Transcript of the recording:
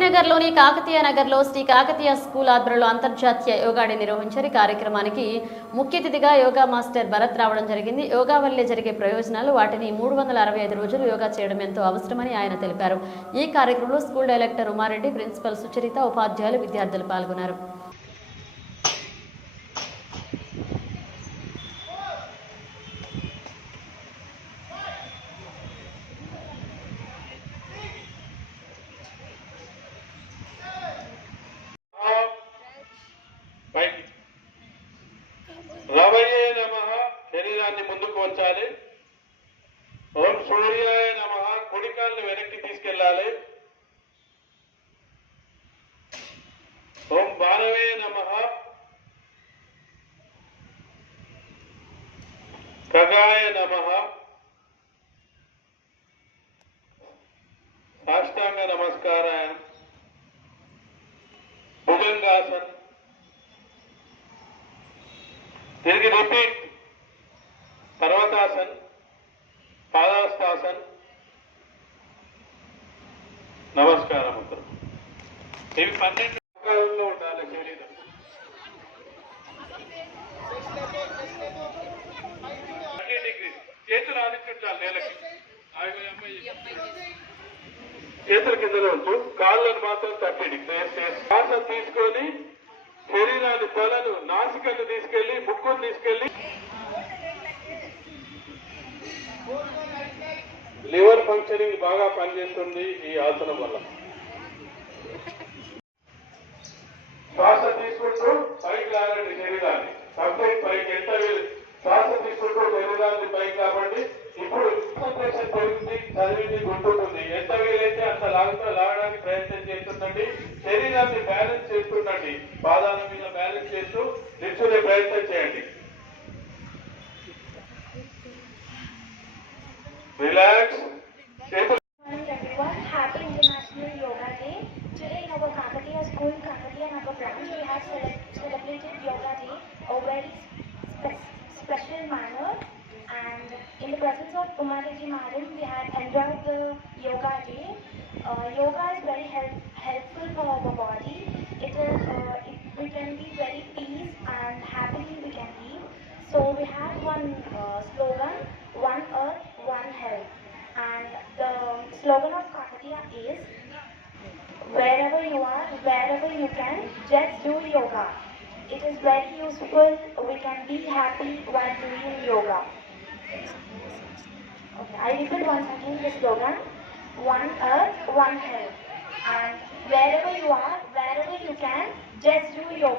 కరీంనగర్లోని కాకతీయ నగర్లో శ్రీ కాకతీయ స్కూల్ ఆధ్వర్యంలో అంతర్జాతీయ యోగా డే నిర్వహించారు. కార్యక్రమానికి ముఖ్య అతిథిగా యోగా మాస్టర్ భరత్ రావడం జరిగింది. యోగా వల్లే జరిగే ప్రయోజనాలు వాటిని మూడు వందల అరవై ఐదు రోజులు యోగా చేయడం ఎంతో అవసరమని ఆయన తెలిపారు. ఈ కార్యక్రమంలో school director Uma Reddy principal Sucharitha ఉపాధ్యాయులు విద్యార్థులు పాల్గొన్నారు. శరీరాన్ని ముందుకు వంచాలి ఓం సూర్యాయ నమ కుడికాల్ని వెనక్కి తీసుకెళ్ళాలి ఓం బాణవే నమ ఖగాయ నమ సాష్టాంగ నమస్కారాయ భుజంగాసన్ తిరిగి రిపీట్ పాదాస్తాసన్. నమస్కారం ఉత్తరం ఇవి పన్నెండు ఆకారంలో ఉండాలి శరీరం చేతులు ఆదించుంటాలి నేలకి. చేతుల కింద ఉంచు కాళ్ళను మాత్రం థర్టీ డిగ్రీస్ శ్వాస తీసుకొని శరీరాన్ని తలను నాసికలు తీసుకెళ్ళి ముక్కును తీసుకెళ్ళి లివర్ ఫంక్షనింగ్ బాగా పనిచేస్తుంది ఈ ఆసనం వల్ల. శ్వాస తీసుకుంటూ పైకి లాగండి శరీరాన్ని. సబ్జెక్ట్ పైకి ఎంత శ్వాస తీసుకుంటూ శరీరాన్ని పైకి కాబట్టి ఇప్పుడు కాన్సన్ట్రేషన్ పెరుగుతుంది చదివింది గుర్తుంటుంది. ఎంత వీలైతే అంత లాగుతూ లాగడానికి ప్రయత్నం చేస్తుండండి. శరీరాన్ని బ్యాలెన్స్ చేస్తుండండి. పాదాల మీద బ్యాలెన్స్ చేస్తూ నిల్చునే ప్రయత్నం చేయండి. Everyone. Happy International Yoga Day. Today in our Kakatiya school, Kakatiya Nagar branch, we have celebrated Yoga Day in a very spe- special manner. And in the presence of Umareji Madam, we have enjoyed the Yoga Day. Uh, yoga is very help- helpful for our body. It is, uh, it, we can be very peace and happily we can live. So we have one uh, slogan, one earth, one health. Slogan of Kakatiya is wherever you are, wherever you can, just do yoga. It is very useful. We can be happy while doing yoga. Okay, I repeat once again the slogan: one earth, one health. And wherever you are, wherever you can, just do yoga.